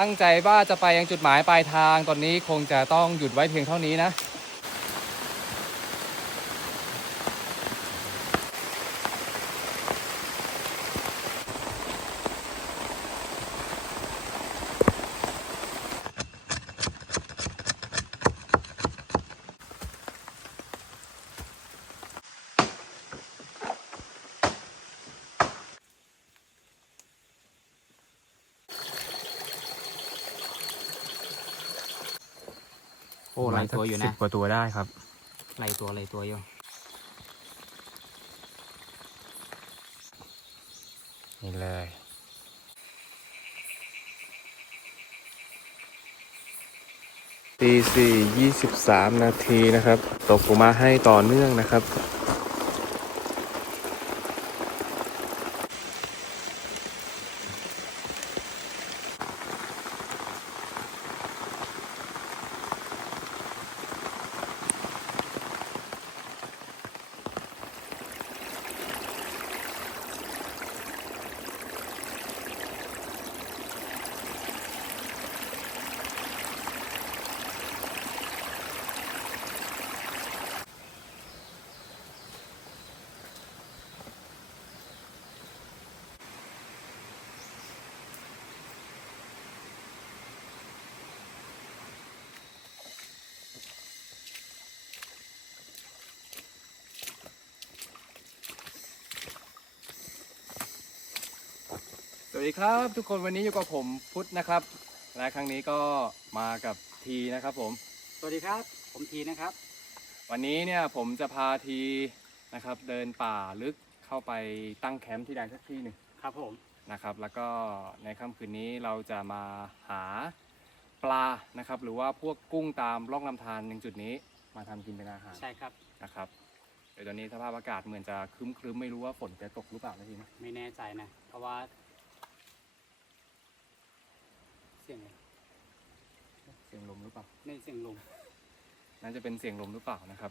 ตั้งใจว่าจะไปยังจุดหมายปลายทางตอนนี้คงจะต้องหยุดไว้เพียงเท่านี้นะ อยู่สินะบกว่าตัวได้ครับหลายตัวหลายตัวอยู่นี่เลย ตีสี่ยี่สิบสามนาทีนะครับ ตกลงมาให้ต่อเนื่องนะครับ ดีครับทุกคนวันนี้อยู่กับผมพุทธนะครับ และครั้งนี้ก็มากับทีนะครับผม สวัสดีครับ ผมทีนะครับ วันนี้เนี่ยผมจะพาทีนะครับเดินป่าลึกเข้าไปตั้งแคมป์ที่ใดสักที่หนึ่งครับผมนะครับ แล้วก็ในค่ำคืนนี้เราจะมาหาปลานะครับ หรือว่าพวกกุ้งตามร่องลำธารในจุดนี้มาทำกินเป็นอาหารใช่ครับนะครับเดี๋ยวตอนนี้สภาพอากาศเหมือนจะครึ้มๆไม่รู้ว่าฝนจะตกหรือเปล่านะทีนะไม่แน่ใจนะ เพราะว่า เสียงอะไรเสียงลมหรือเปล่าไม่เสียงลม น่าจะเป็นเสียงลมหรือเปล่านะครับ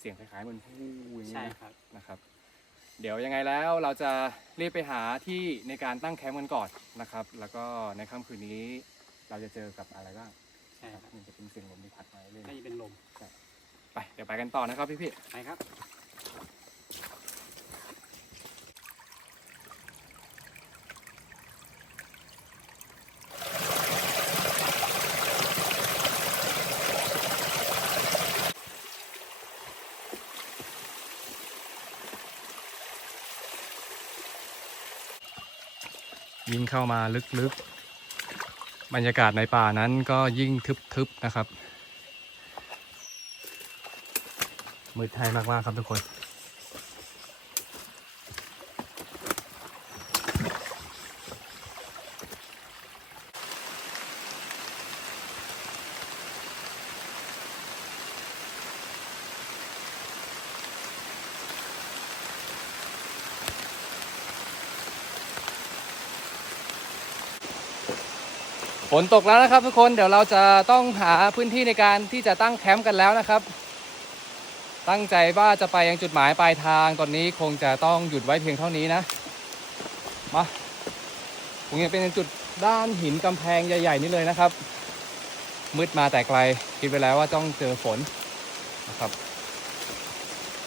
เสียงคล้ายๆเหมือนพูอย่างนี้ใช่นะครับ นะครับ เดี๋ยวยังไงแล้วเราจะรีบไปหาที่ในการตั้งแคมป์กันก่อนนะครับ แล้วก็ในค่ำคืนนี้เราจะเจอกับอะไรบ้างใช่นะคครัรับบมันจะเป็นเสียงลมที่พัดมาเรื่อยน่าจะเป็นลมๆไป เดี๋ยวไปกันต่อนะครับพี่ไปครับ เข้ามาลึกๆ บรรยากาศในป่านั้นก็ยิ่งทึบๆนะครับ มืดไทยมากๆครับทุกคน นตกแล้วนะครับทุกคนเดี๋ยวเราจะต้องหาพื้นที่ในการที่จะตั้งแคมป์กันแล้วนะครับ ตั้งใจว่าจะไปยังจุดหมายปลายทางตอนนี้คงจะต้องหยุดไว้เพียงเท่านี้นะมาคงจะเป็นจุดด้านหินกำแพงใหญ่ ๆ นี่เลยนะครับ มืดมาแต่ไกลคิดไปแล้วว่าต้องเจอฝนนะครับ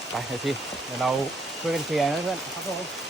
ไปเลยทีเดี๋ยวเราช่วยกันเคลียร์นะเพื่อนครับผม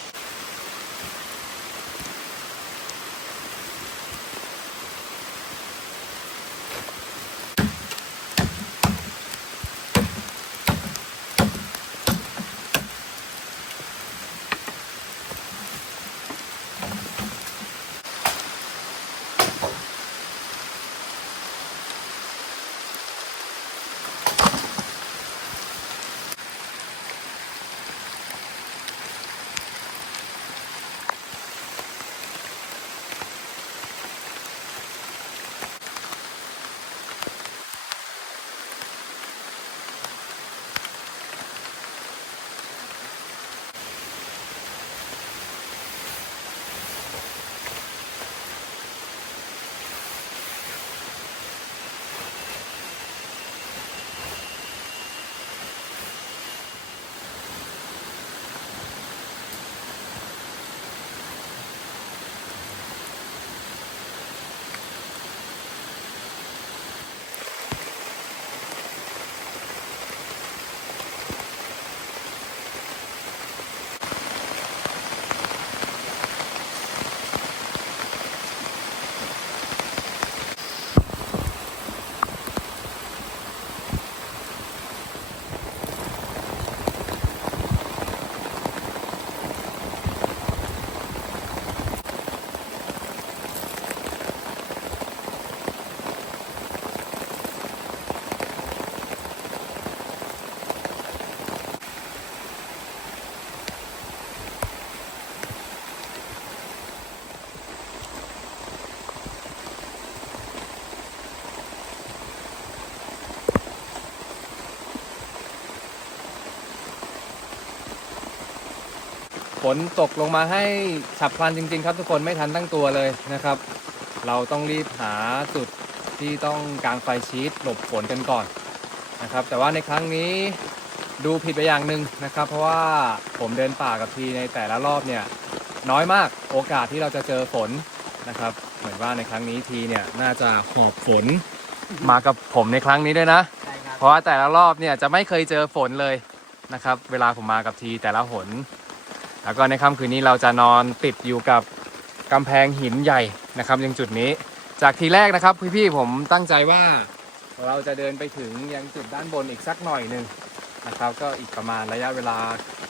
นตกลงมาให้ฉับพลันจริง ๆ ครับทุกคนไม่ทันตั้งตัวเลยนะครับ เราต้องรีบหาจุดที่ต้องกางไฟชีตหลบฝนกันก่อนนะครับ แต่ว่าในครั้งนี้ดูผิดไปอย่างหนึ่งนะครับ เพราะว่าผมเดินป่ากับทีในแต่ละรอบเนี่ยน้อยมากโอกาสที่เราจะเจอฝนนะครับ เหมือนว่าในครั้งนี้ทีเนี่ยน่าจะหอบฝนมากับผมในครั้งนี้ด้วยนะใช่ครับเพราะว่าแต่ละรอบเนี่ยจะไม่เคยเจอฝนเลยนะครับ เวลาผมมากับทีแต่ละหน แล้วก็ในค่ำคืนนี้เราจะนอนติดอยู่กับกำแพงหินใหญ่นะครับยังจุดนี้ จากทีแรกนะครับพี่ๆผมตั้งใจว่าเราจะเดินไปถึงยังจุดด้านบนอีกสักหน่อยหนึ่งนะครับ ก็อีกประมาณระยะเวลา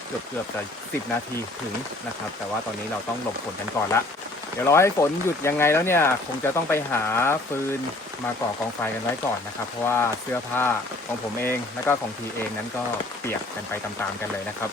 เกือบเกือบจะ10นาทีถึงนะครับ แต่ว่าตอนนี้เราต้องหลบฝนกันก่อนละเดี๋ยวรอให้ฝนหยุดยังไงแล้วเนี่ยคงจะต้องไปหาฟืนมาก่อกองไฟกันไว้ก่อนนะครับ เพราะว่าเสื้อผ้าของผมเอง แล้วก็ของทีเองนั้นก็เปียกกันไปตามๆกันเลยนะครับ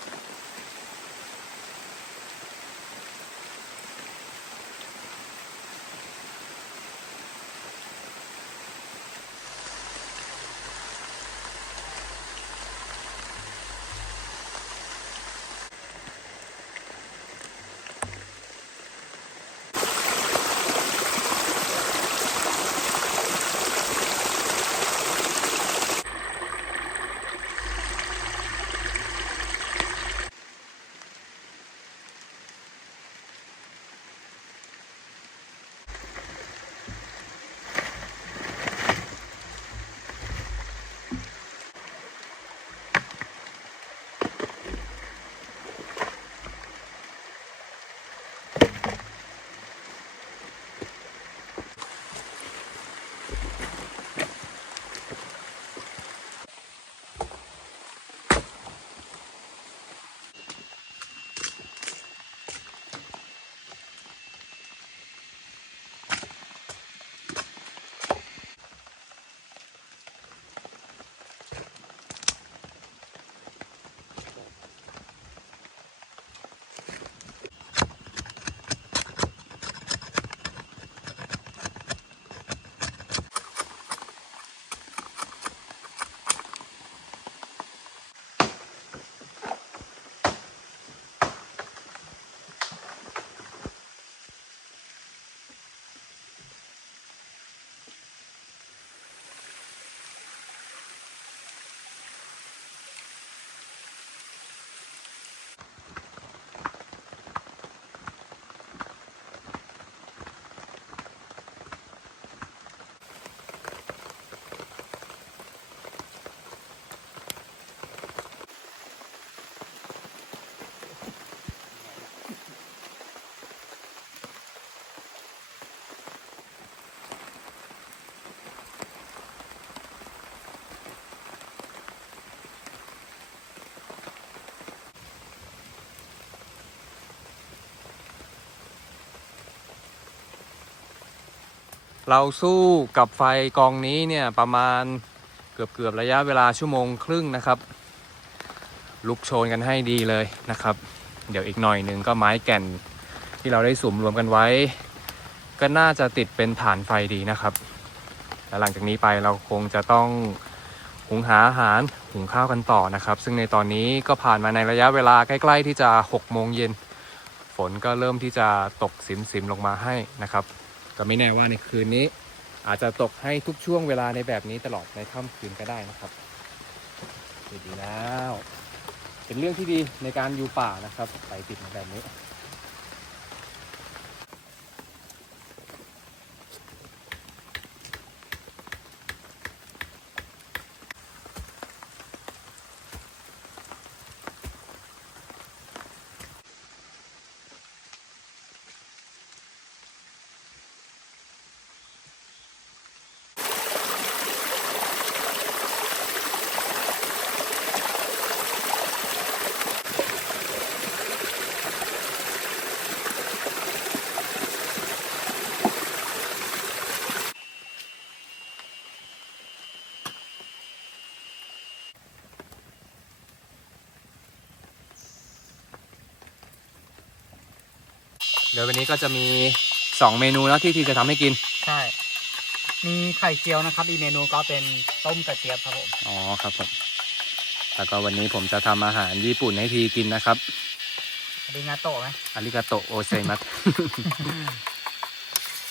เราสู้กับไฟกองนี้เนี่ยประมาณเกือบเกือบระยะเวลาชั่วโมงครึ่งนะครับ ลุกโชนกันให้ดีเลยนะครับ เดี๋ยวอีกหน่อยหนึ่งก็ไม้แก่นที่เราได้สุมรวมกันไว้ ก็น่าจะติดเป็นฐานไฟดีนะครับแล้วหลังจากนี้ไปเราคงจะต้องหุงหาอาหารหุงข้าวกันต่อนะครับ ซึ่งในตอนนี้ก็ผ่านมาในระยะเวลาใกล้ ๆ ที่จะ6โมงเย็นฝนก็เริ่มที่จะตกสิมๆลงมาให้นะครับ ก็ไม่แน่ว่าในคืนนี้ อาจจะตกให้ทุกช่วงเวลาในแบบนี้ตลอดในค่ำคืนก็ได้นะครับดีแล้ว เป็นเรื่องที่ดีในการอยู่ป่านะครับ ไปติดแบบนี้ เดี๋ยววันนี้ก็จะมี 2 เมนูแล้วที่ทีจะทำให้กิน ใช่ มีไข่เจียวนะครับอีกเมนูก็เป็นต้มกระเจี๊ยบครับผมอ๋อครับผม แล้วก็วันนี้ผมจะทำอาหารญี่ปุ่นให้ทีกินนะครับอาริงาโตะไหมอาริกาโตโอเซมัส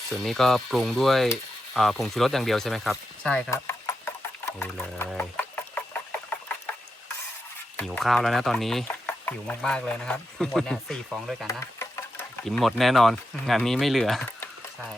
ส่วนนี้ก็ปรุงด้วยอ่าผงชูรสอย่างเดียวใช่ไหมครับ ใช่ครับ นี่เลย หิวข้าวแล้วนะตอนนี้ หิวมากๆเลยนะครับทั้งหมดเนี่ย สี่ฟองด้วยกันนะ กินหมดแน่นอน งานนี้ไม่เหลือ ใช่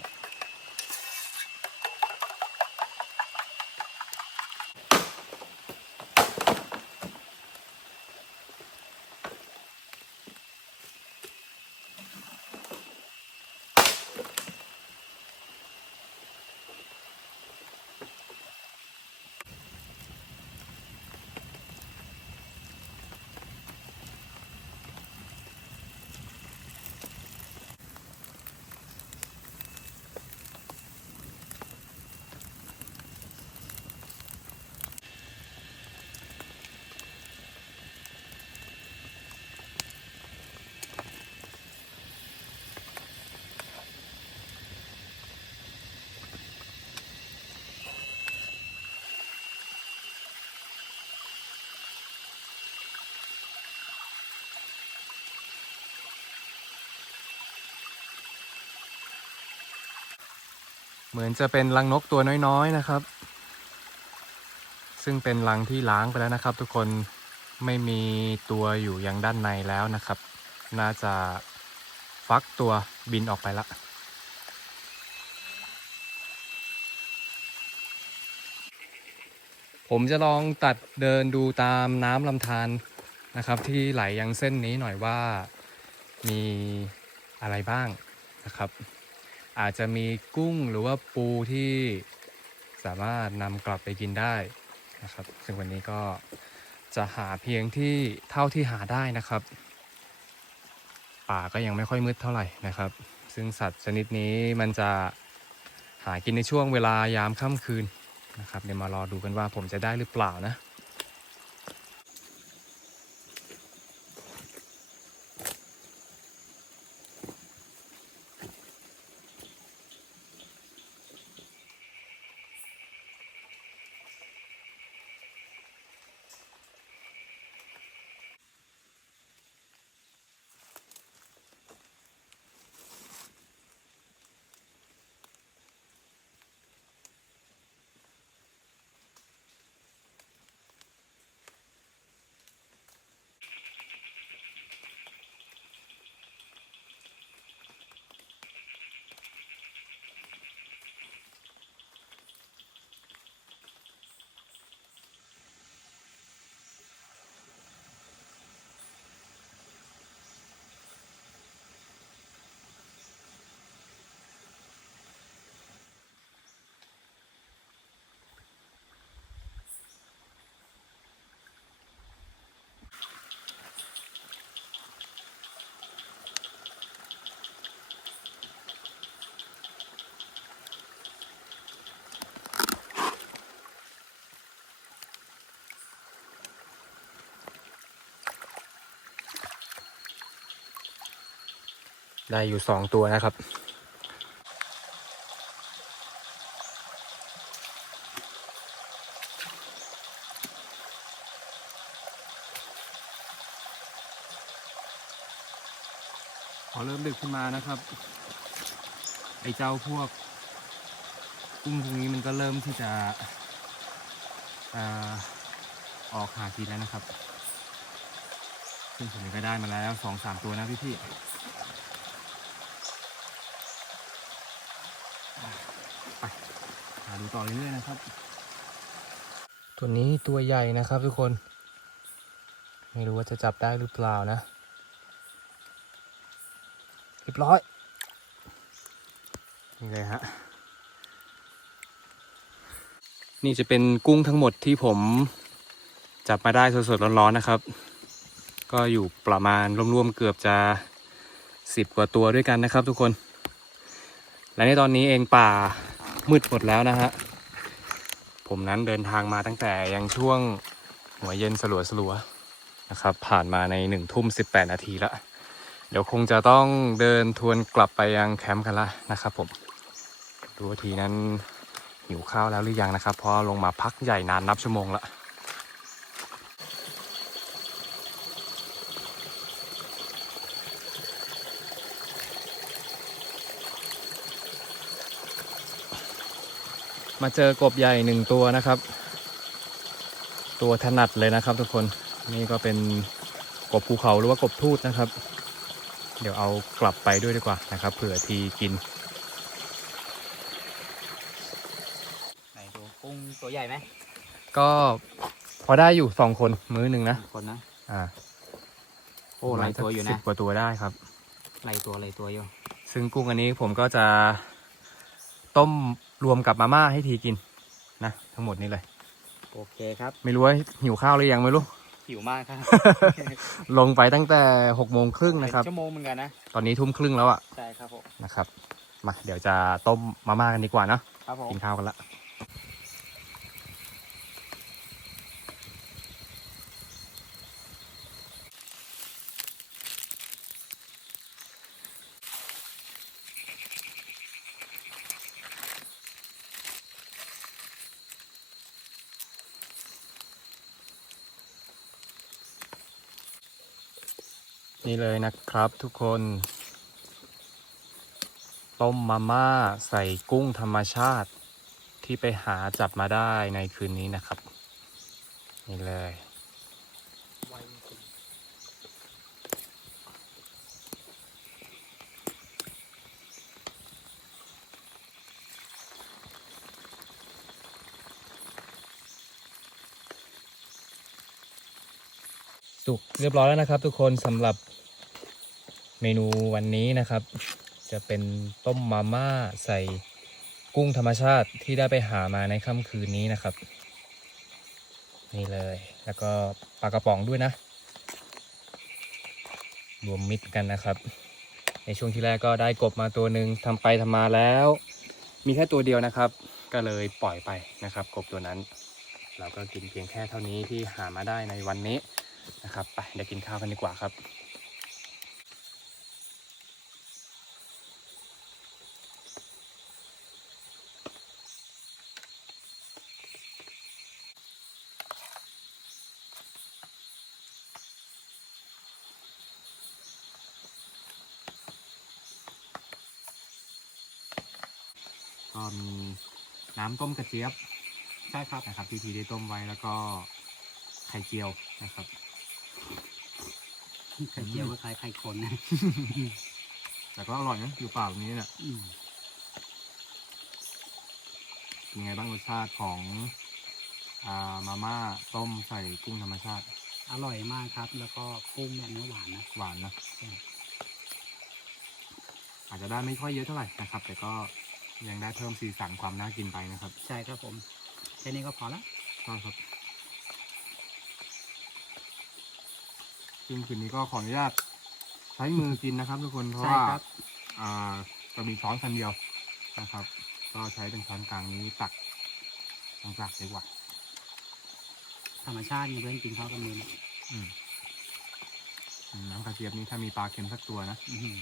เหมือนจะเป็นรังนกตัวน้อยๆนะครับ ซึ่งเป็นรังที่ล้างไปแล้วนะครับ ทุกคนไม่มีตัวอยู่ยังด้านในแล้วนะครับ น่าจะฟักตัวบินออกไปละผมจะลองตัดเดินดูตามน้ำลำธารนะครับ ที่ไหลยังเส้นนี้หน่อยว่ามีอะไรบ้างนะครับ อาจจะมีกุ้งหรือว่าปูที่สามารถนำกลับไปกินได้นะครับ ซึ่งวันนี้ก็จะหาเพียงที่เท่าที่หาได้นะครับ ป่าก็ยังไม่ค่อยมืดเท่าไหร่นะครับ ซึ่งสัตว์ชนิดนี้มันจะหากินในช่วงเวลายามค่ำคืนนะครับ เดี๋ยวมารอดูกันว่าผมจะได้หรือเปล่านะ ได้อยู่สองตัวนะครับ พอเริ่มดึกขึ้นมานะครับ ไอ้เจ้าพวกกุ้งพวกนี้มันก็เริ่มที่จะอออกหากินแล้วนะครับ ซึ่งผมก็ได้มาแล้วสองสามตัวนะพี่พี่ๆ ไปหา ดูต่อเรื่อยๆนะครับ ตัวนี้ตัวใหญ่นะครับทุกคน ไม่รู้ว่าจะจับได้หรือเปล่านะเรียบร้อยนี่เลยฮะนี่จะเป็นกุ้งทั้งหมดที่ผมจับมาได้สดๆร้อนๆนะครับ ก็อยู่ประมาณรวมๆเกือบจะสิบกว่าตัวด้วยกันนะครับทุกคน และในตอนนี้เองป่า มืดหมดแล้วนะฮะ ผมนั้นเดินทางมาตั้งแต่ยังช่วงหัวเย็นสลัวสลัวๆนะครับ ผ่านมาในหนึ่งทุ่มสิบแปดนาทีแล้วเดี๋ยวคงจะต้องเดินทวนกลับไปยังแคมป์กันละนะครับผม ดูว่าทีนั้นหิวข้าวแล้วหรือยังนะครับ เพราะลงมาพักใหญ่นานนับชั่วโมงละ มาเจอกบใหญ่หนึ่งตัวนะครับ ตัวถนัดเลยนะครับทุกคนนี่ก็เป็นกบภูเขาหรือว่ากบทูตนะครับ เดี๋ยวเอากลับไปด้วยดีกว่านะครับเผื่อทีกินไหนดูกุ้งตัวใหญ่ไหมก็พอได้อยู่สองคนมื้อหนึ่งนะคนนะอ่าโอ้หลายตัวอยู่สินะบกว่าตัวได้ครับหลายตัวหลายตัวอยู่ ซึ่งกุ้งอันนี้ผมก็จะต้ม รวมกับมาม่าให้ทีกินนะทั้งหมดนี้เลย โอเคครับ ไม่รู้ว่าหิวข้าวหรือยังไม่รู้ หิวมากครับ ลงไปตั้งแต่หกโมงครึ่งนะครับเป็นชั่วโมงเหมือนกันนะ ตอนนี้ทุ่มครึ่งแล้วอะใช่ครับผม นะครับ มาเดี๋ยวจะต้มมาม่ากันดีกว่าเนอะครับผม กินข้าวกันละ นี่เลยนะครับทุกคนต้มมาม่าใส่กุ้งธรรมชาติ ที่ไปหาจับมาได้ในคืนนี้นะครับ นี่เลยสุกเรียบร้อยแล้วนะครับ ทุกคนสำหรับ เมนูวันนี้นะครับ จะเป็นต้มมาม่าใส่กุ้งธรรมชาติที่ได้ไปหามาในค่ำคืนนี้นะครับ นี่เลย แล้วก็ปลากระป๋องด้วยนะ รวมมิตรกันนะครับ ในช่วงที่แรกก็ได้กบมาตัวหนึ่งทำไปทำมาแล้ว มีแค่ตัวเดียวนะครับ ก็เลยปล่อยไปนะครับ กบตัวนั้น เราก็กินเพียงแค่เท่านี้ที่หามาได้ในวันนี้นะครับ ไปเดี๋ยวกินข้าวกันดีกว่าครับ มีน้ำต้มกระเจี๊ยบใช่ครับนะครับที่พีได้ต้มไว้แล้วก็ไข่เจียวนะครับไข่เจียวก็คล้ายไข่คนนะแต่ก็อร่อยนะอยู่เปล่าแบบนี้เนี่ยอืมเป็นไงบ้างรสชาติของอ่ามาม่าต้มใส่กุ้งธรรมชาติ อร่อยมากครับ แล้วก็กุ้งเนี่ยเนื้อหวานนะหวานนะอาจจะได้ไม่ค่อยเยอะเท่าไหร่นะครับ แต่ก็ ยังได้เพิ่มสีสันความน่ากินไปนะครับ ใช่ครับผม แค่นี้ก็พอละใช่ครับซึ่งคืนนี้ก็ขออนุญาตใช้มือกินนะครับ ทุกคนเพราะใช่ว่าครับ อ่าจะมีช้อนคันเดียวนะครับ ก็ใช้เป็นช้อนกลางนี้ตักลงตักดีกว่า ธรรมชาติมีเพื่อนกินข้าวกับมือเนี่ยอืมอืมน้ำกระเจี๊ยบนี้ถ้ามีปลาเค็มสักตัวนะอื้อหือ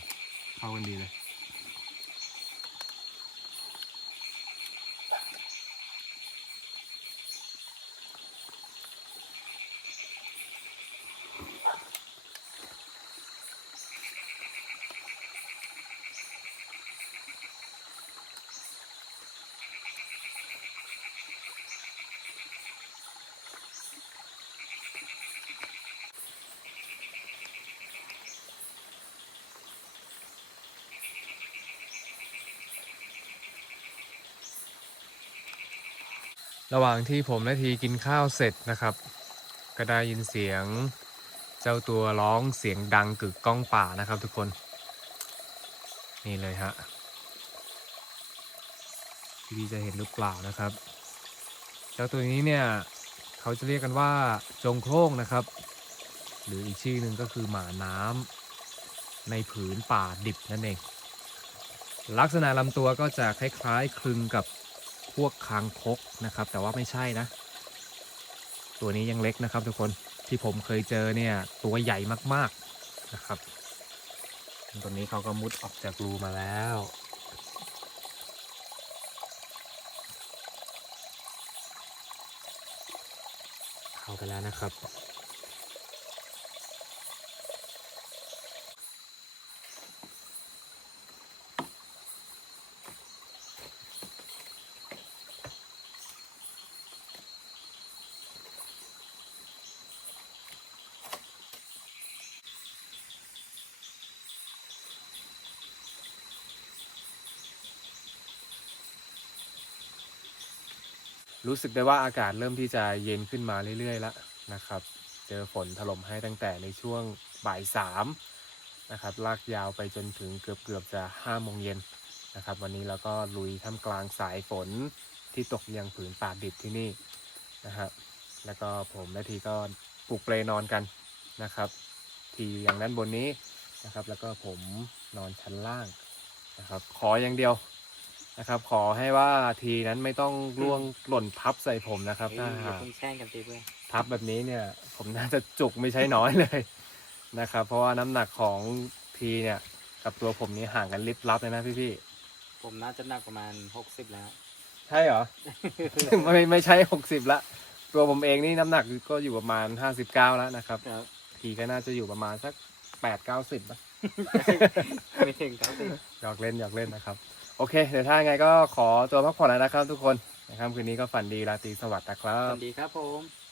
เข้ากันดีเลย ระหว่างที่ผมและทีกินข้าวเสร็จนะครับ ก็ได้ยินเสียงเจ้าตัวร้องเสียงดังกึกก้องป่านะครับทุกคน นี่เลยฮะพี่จะเห็นหรือเปล่านะครับ เจ้าตัวนี้เนี่ยเขาจะเรียกกันว่าจงโคร่งนะครับ หรืออีกชื่อหนึ่งก็คือหมาน้ำในผืนป่าดิบนั่นเองลักษณะลำตัวก็จะคล้ายๆคลึงกับ พวกคางคกนะครับ แต่ว่าไม่ใช่นะ ตัวนี้ยังเล็กนะครับ ทุกคนที่ผมเคยเจอเนี่ยตัวใหญ่มากๆนะครับตัวนี้เขาก็มุดออกจากรูมาแล้วเข้าไปแล้วนะครับ รู้สึกได้ว่าอากาศเริ่มที่จะเย็นขึ้นมาเรื่อยๆแล้วนะครับ เจอฝนถล่มให้ตั้งแต่ในช่วงบ่ายสามนะครับลากยาวไปจนถึงเกือบเกือบๆจะห้าโมงเย็นนะครับ วันนี้เราก็ลุยท่ามกลางสายฝนที่ตกยังผืนป่าดิบที่นี่นะครับแล้วก็ผมและทีก็ปลุกเปลนอนกันนะครับ ทีอย่างด้นบนนี้นะครับ แล้วก็ผมนอนชั้นล่างนะครับ ขออย่างเดียว นะครับ ขอให้ว่าทีนั้นไม่ต้องร่วงหล่นทับใส่ผมนะครับเฮ้ถ้ายอย่าหากเพิ่งแช่งกันตีเพื่อนทับแบบนี้เนี่ย ผมน่าจะจุกไม่ใช่น้อยเลยนะครับ เพราะว่าน้ำหนักของทีเนี่ย กับตัวผมนี้ห่างกันลิบลับเลยนะพี่ผมน่าจะหนักประมาณหกสิบแล้วๆใช่เหรอ ไม่ไม่ใช่หกสิบละ ตัวผมเองนี่น้ำหนักก็อยู่ประมาณห้าสิบเก้าแล้วนะครับครับทีก็น่าจะอยู่ประมาณสักแปดเก้าสิบะไม่ถึงครับตีหยอกเล่นหยอกเล่นนะครับโอเคเดี๋ยวถ้าไงก็ขอตัวพักผ่อนแล้วนะครับทุกคนนะครับคืนนี้ก็ฝันดีราตรีสวัสดิ์นะครัสบวัสดีครับผม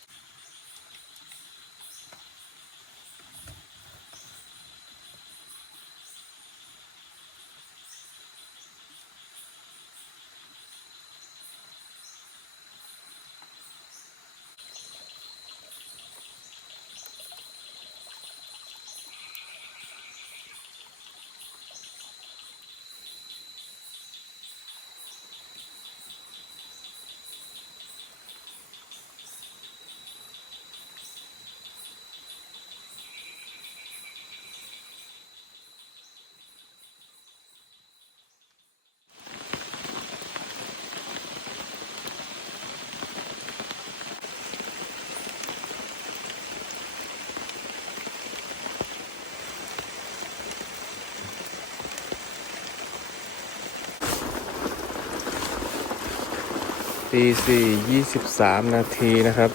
ตีสี่ยี่สิบสามนาทีนะครับ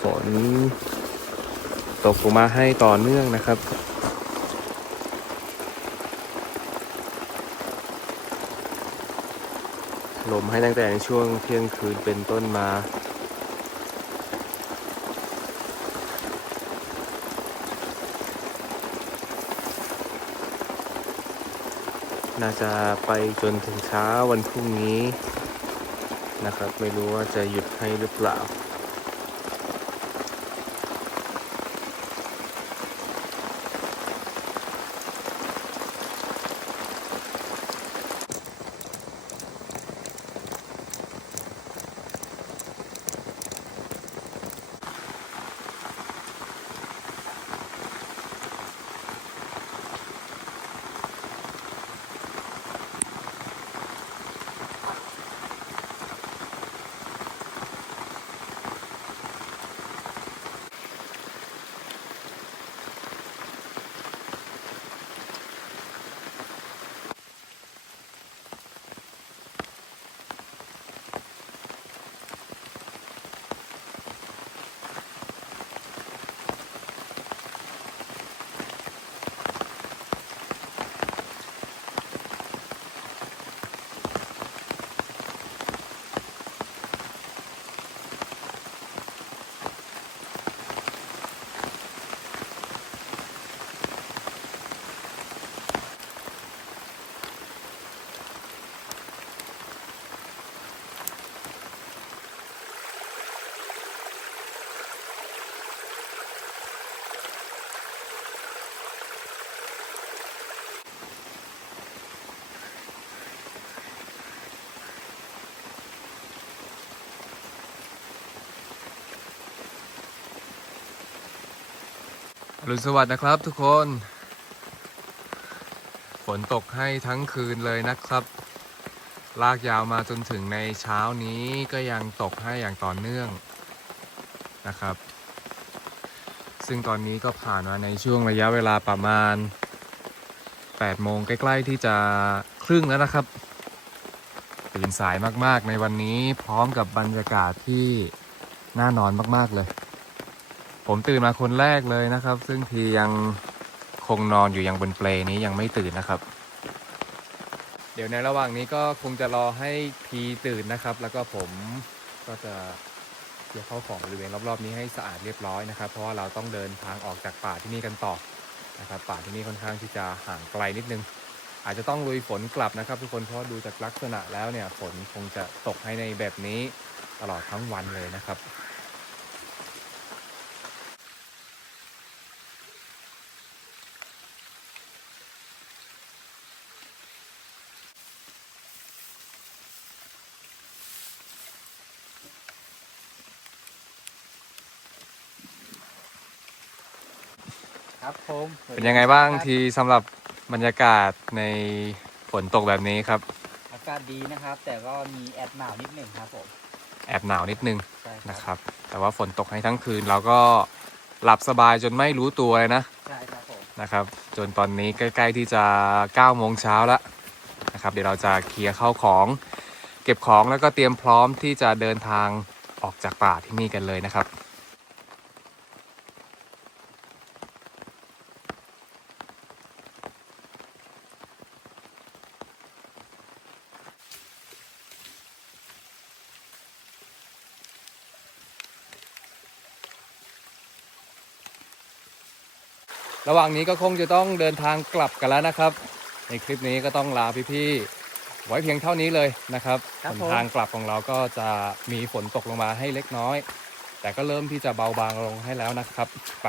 ฝน ตกลงมาให้ต่อเนื่องนะครับ ลมให้ตั้งแต่ในช่วงเที่ยงคืนเป็นต้นมา น่าจะไปจนถึงเช้าวันพรุ่งนี้นะครับ ไม่รู้ว่าจะหยุดให้หรือเปล่า รุณสวัสดิ์นะครับทุกคน ฝนตกให้ทั้งคืนเลยนะครับ ลากยาวมาจนถึงในเช้านี้ก็ยังตกให้อย่างต่อเนื่องนะครับ ซึ่งตอนนี้ก็ผ่านมาในช่วงระยะเวลาประมาณ8โมงใกล้ๆที่จะครึ่งแล้วนะครับ ตื่นสายมากๆในวันนี้พร้อมกับบรรยากาศที่น่านอนมากๆเลย ผมตื่นมาคนแรกเลยนะครับ ซึ่งทียังคงนอนอยู่ยังบนเปลนี้ยังไม่ตื่นนะครับ เดี๋ยวในระหว่างนี้ก็คงจะรอให้พีตื่นนะครับ แล้วก็ผมก็จะเกี่ยวเข้าของบริเวณรอบๆ นี้ให้สะอาดเรียบร้อยนะครับ เพราะว่าเราต้องเดินทางออกจากป่าที่นี่กันต่อนะครับป่าที่นี่ค่อนข้างที่จะห่างไกลนิดนึง อาจจะต้องลุยฝนกลับนะครับ ทุกคนเพราะดูจากลักษณะแล้วเนี่ยฝนคงจะตกให้ในแบบนี้ตลอดทั้งวันเลยนะครับผม เป็นยังไงบ้างทีสำหรับบรรยากาศในฝนตกแบบนี้ครับ อากาศดีนะครับ แต่ก็มีแอดหนาวนิดหนึ่งครับผมแอบหนาวนิดนึงใช่ครับนะครับ แต่ว่าฝนตกให้ทั้งคืน เราก็หลับสบายจนไม่รู้ตัวเลยนะใช่ครับผมนะครับ จนตอนนี้ใกล้ ๆที่จะ9โมงเช้าแล้วนะครับ เดี๋ยวเราจะเคลียร์เข้าของ เก็บของแล้วก็เตรียมพร้อมที่จะเดินทางออกจากป่าที่นี่กันเลยนะครับ ระหว่างนี้ก็คงจะต้องเดินทางกลับกันแล้วนะครับ ในคลิปนี้ก็ต้องลาพี่ๆไว้เพียงเท่านี้เลยนะครับครับหนผมทางกลับของเราก็จะมีฝนตกลงมาให้เล็กน้อย แต่ก็เริ่มที่จะเบาบางลงให้แล้วนะครับไป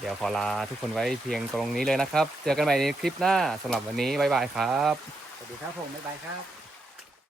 เดี๋ยวขอลาทุกคนไว้เพียงตรงนี้เลยนะครับ เจอกันใหม่ในคลิปหน้าสำหรับวันนี้บ๊ายบายครับ สวัสดีครับผมบ๊ายบายครับ